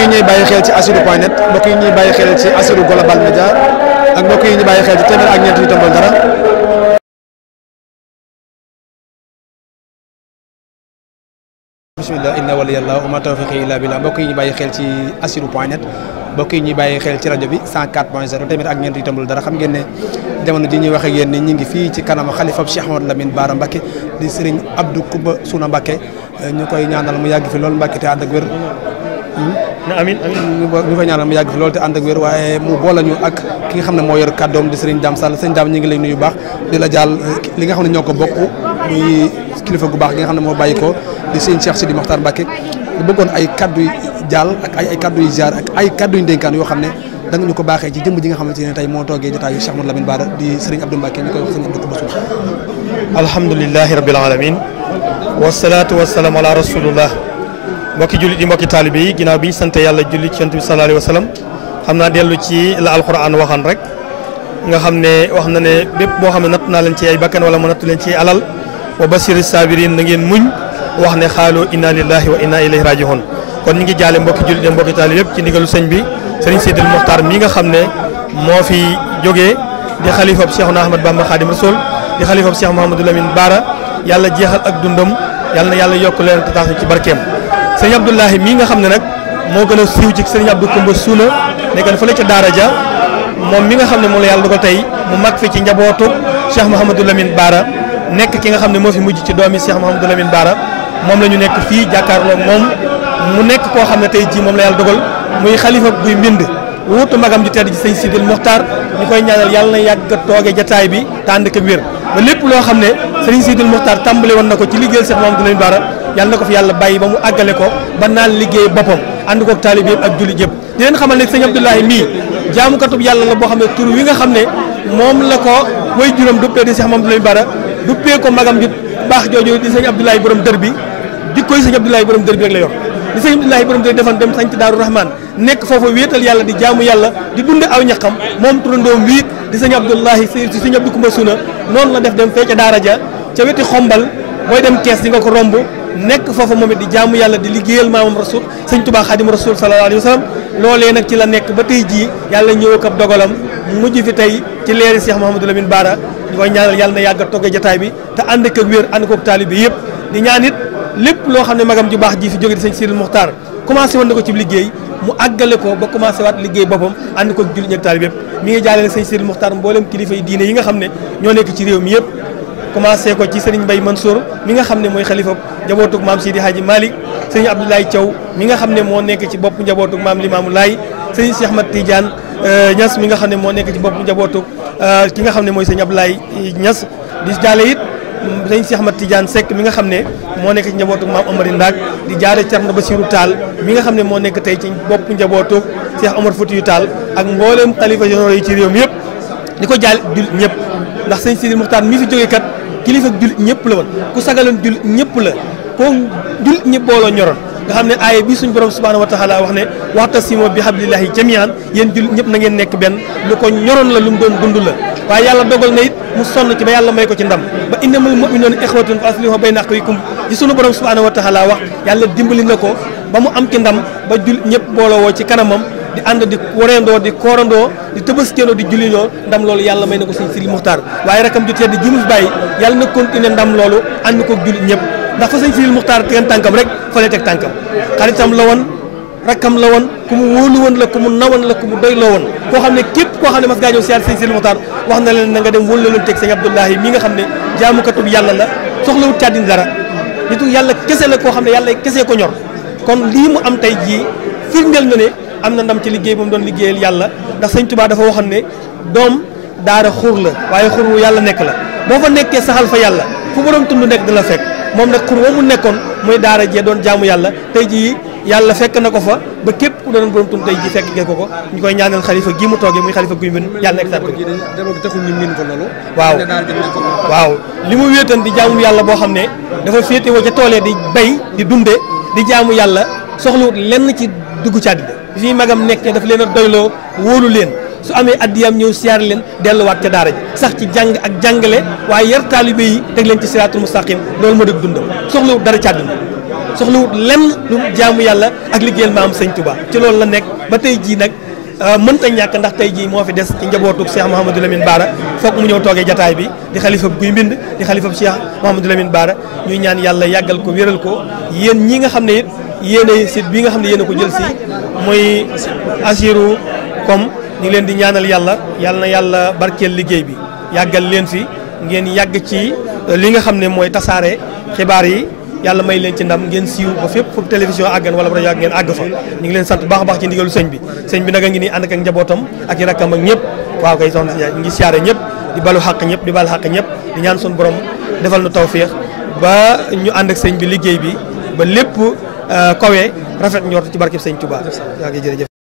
yi ñuy bàyyi xel ci Assirou.net mbokk yi ñuy bàyyi xel ci Assirou Global Média ak mbokk yi ñuy bàyyi xel ci téeméer ak ñeent yu tombal dara. bismillah inna waliyallah wa ma tawfiqi illa billah mbokk yi ñuy bàyyi xel ci Assirou.net mbokk yi ñuy bàyyi xel ci rajo bi 104.0 téeméer ak ñeent yu tombal dara xam ngeen ne jamono ji ñuy wax ak yéen ñu ngi fii ci kanam xalifa Cheikh Mouhamadou Lamine Bara Mbacké di Serigne Abdou Koumba Souna Mbacké ñu koy ñaanal mu yàgg fi loolu Mbacké te ànd ak wér. amiin ñu koy ñaanal mu yàgg fi loolu te ànd ak wér waaye mu boole ñu ak ki nga xam ne moo yor kàddoom di Serigne Dame Sall Serigne Dame ñu ngi lay nuyu baax di la jaal li nga xam ne ñoo ko bokk muy kilifa gu baax gi nga xam ne moo bàyyi ko di Serigne Cheikh Sidi Mokhtar Mbacké bu bëggoon ay kaddu yu jaal ak ay kaddu yu ziar ak ay kaddu yu dénkaan yoo xam ne da nga ñu ko baaxee ci jëmb ji nga xamante ne tey moo toogee jotaayu Cheikh Mouhamadou Lamine Bara di Serigne Abdou Mbacké ñu koy wax Serigne Abdou Koumba Souna. alhamdulilahi rabbil alamin wasalaatu wasalaam ala rasulillah mbokki jullit yi mbokki taalibe yi ginnaaw bi ñu sant yàlla julli ci yonent bi sallallahu alayhi wa sallam xam naa dellu ci la alquran waxan rek nga xam ne wax na ne bépp boo xam ne natt naa leen ci ay bakkan wala ma nattu leen ci alal wa basiri sabirin na ngeen muñ wax ne xaaloo inna lillahi wa inna ilayhi rajiun kon ñu ngi jaale mbokki jullit yi mbokki taalibe yëpp ci ndigalu sëñ bi Serigne Sidil Mokhtar mi nga xam ne moo fi jógee di xalifab Cheikhuna Ahmad Bamba Khadim Rasoul di xalifab Cheikh Mouhamadou Lamine Bara yàlla jeexal ak dundam yàlla na yàlla yokk leen te tax ci barkeem sëñ Abdoulahi mii nga xam ne nag moo gën a siiw ci sëriñ Abdou Koumba Souna nekkoon fële ca Daara ja moom mi nga xam ne moom la yàlla dogal tey mu mag fi ci njabootu Cheikh Mouhamadou Lamine Bara nekk ki nga xam ne moo fi mujj ci doomi Cheikh Mouhamadou Lamine Bara moom la ñu nekk fii jàkkaarloo moom mu nekk koo xam ne tey jii moom la yàlla dogal muy xalifa buy mbind wuutu magam ju tedd ji sëñ Sidil Mokhtar ñu koy ñaanal yàlla na yàgg tooge jataay bi te ànd ak wér ba lépp loo xam ne sëriñ Sidil Mokhtar tàmbale woon na ko ci liggéeyal Cheikh Mouhamadou Lamine Bara yàlla na ko fi yàlla bàyyi ba mu àggale ko ba naan liggéey boppam ànd koog taalib yëpp ak jullit yëpp di leen xamal ne sëñ Abdoulahi mii jaamukatub yàlla la boo xam ne tur wi nga xam ne moom la ko way juróom duppee di Cheikh Mouhamadou Lamine Bara duppee ko magam ju baax jooju di sëñ Abdoulahi borom dër bi jikkoy sëñ Abdoulahi borom dër bi rek la yor di sëñ Abdoulahi borom dër defan dem sañ ci Daaru Rahman nekk foofa wéetal yàlla di jaamu yàlla di dunde aw ñaqam moom turandoom wiit di sëñ Abdoulahi si sëñ Abdou Koumba Souna noonu la def dem fee ca daara ja ca weti xombal booy dem kees di nga ko romb nekk foofa moom it di jaamu yàlla di liggéeyal maamam rasul sëñ Touba Khadim Rasoul sallallahu alayhi wa sallam loolee nag ci la nekk ba tey jii yàlla ñëw ak ab dogalam mujj fi tey ci leeri Cheikh Mouhamadou Lamine Bara ñu koy ñaanal yàlla na yàgg a toggee jataay bi te ànd ak wér ànd koog taalibe yëpp di ñaan it lépp loo xam ne magam ju baax ji fi jóge di sëñ Sidil Mokhtar commencé woon na ko ci liggéey mu àggale ko ba commencé waat liggéey boppam ànd koog jullit ñeeg taalibe yëpp mi ngi jaale nag sëñ Sidil Mokhtar mboolem kilifa yi diine yi nga xam ne ñoo nekk ci réew mi yëpp commencé ko ci Serigne Mbaye Mansour mi nga xam ne mooy xalifa njabootug maam Sidi Hadji Malick Serigne Abdoulaye Thiaw mi nga xam ne moo nekk ci bopp njabootug maam Limamou Laye Serigne Cheikh Ahmad Tidiane Niass mi nga xam ne moo nekk ci bopp njabootug ki nga xam ne mooy Serigne Abdoulaye Niass di jaale it Serigne Cheikh Ahmad Tidiane Seck mi nga xam ne moo nekk ci njabootug maam Amari Ndak di jaare Thierno Bassirou Tall mi nga xam ne moo nekk tey ci bopp njabootug Cheikh Omar Foutiyou Tall ak mboolem xalifa généraux yi ci réew mi yëpp di ko jaale jullit ñëpp ndax sëñ Sidil Mokhtar mi fi jógee kat kilifa jullit ñëpp la woon ku sagaloon jullit ñëpp la ko jullit ñëpp booloo ñoroon nga xam ne aaya bi suñ borom subhanahu wa taala wax ne wa'tasimu bi hablillahi jami'an yéen jullit ñëpp na ngeen nekk benn lu ko ñoroon la lu mu doon dund la waaye yàlla dogal na it mu sonn ci ba yàlla may ko ci ndam ba innamal mu'minuuna ixwatun fa aslihu bayna axawaykum ci sunu borom subhanahu wa taala wax yàlla dimbali na ko ba mu am ci ndam ba jullit ñëpp booloo woo ci kanamam di ànd di wareendoo di koorandoo di tëbaskeenoo di julliñoo ndam loolu yàlla may na ko sëñ Sidil Mokhtar waaye rakam ju tedd ji mu fi bàyyi yàlla na continuer ndam loolu ànd ko jullit ñëpp ndax fa sëñ Sidil Mokhtar tegen tànkam rek fa lay teg tànkam xaritam la woon rakkam la woon ku mu wóolu woon la ku mu nawoon la ku mu doy loo woon koo xam ne képp koo xam ne mas ngaa ñëw siyaar sëñ Sidil Mokhtar wax na leen na nga dem wóolu leen teg sëñ Abdoulahi mi nga xam ne jaamukatub yàlla la soxlawut ci àddina dara nitu yàlla kese la koo xam ne yàlla kese ko ñor kon lii mu am tey jii firndeel na ne am na ndam ci liggéey bu mu doon liggéeyal yàlla ndax sëñ Tuubaa dafa waxoon ne doom daara xur la waaye xur wu yàlla nekk la boo fa nekkee saxal fa yàlla fu borom tund nekk dina fekk moom nag xur wa mu nekkoon muy daara jee doon jaamu yàlla tey jii yàlla fekk na ko fa ba képp ku doon borom tund tey jii fekk ngeen ko ñu koy ñaanal xalifa gii mu toogee muy xalifa guy mën yàlla nekk waaw li mu wéetan di jaamu yàlla boo xam ne dafa féete woo ca toolee di bay di dunde di jaamu yàlla soxlawut lenn ci dugg ci àddina fii magam nekkee daf leen a doyloo wóolu leen su amee addiyam ñëw siyaar leen delluwaat ca daara ji sax ci jàng ak jàngale waaye yar taalibe yi teg leen ci siraatul mustaqim loolu moo dëgg dundam soxlawut dara ci àddina soxlawut lenn lu jaamu yàlla ak liggéeyal maam sëñ Touba ci loolu la nekk ba tey jii nag mënta ñàkk ndax tey jii moo fi des ci njabootu Cheikh Mouhamadou Lamine Bara foog mu ñëw toogee jataay bi di xalifa guy mbind di xalifa Cheikh Mouhamadou Lamine Bara ñuy ñaan yàlla yàggal ko wéral ko yéen ñi nga xam ne it yéenay site bi nga xam ne yéen a ko jël si muy Assirou comme ñu ngi leen di ñaanal yàlla na yàlla barkeel liggéey bi yàggal leen fi ngeen yàgg ci li nga xam ne mooy tasaare xibaar yi yàlla may leen ci ndam ngeen siiw ba fépp fu télévision àggan wala rajo ngeen àgg fa ñu ngi leen sant baax a baax ci ndigalu sëñ bi nag a ngi nii ànd ak njabootam ak i rakkam ak ñëpp waaw kay soxna si ngi siyaare ñëpp di balu xàq ñëpp di bal xàq ñëpp di ñaan suñu borom defal nu tawféex ba ñu ànd ak sëñ bi liggéey bi ba lépp kawe rafet njort ci barkeb sëñ Touba.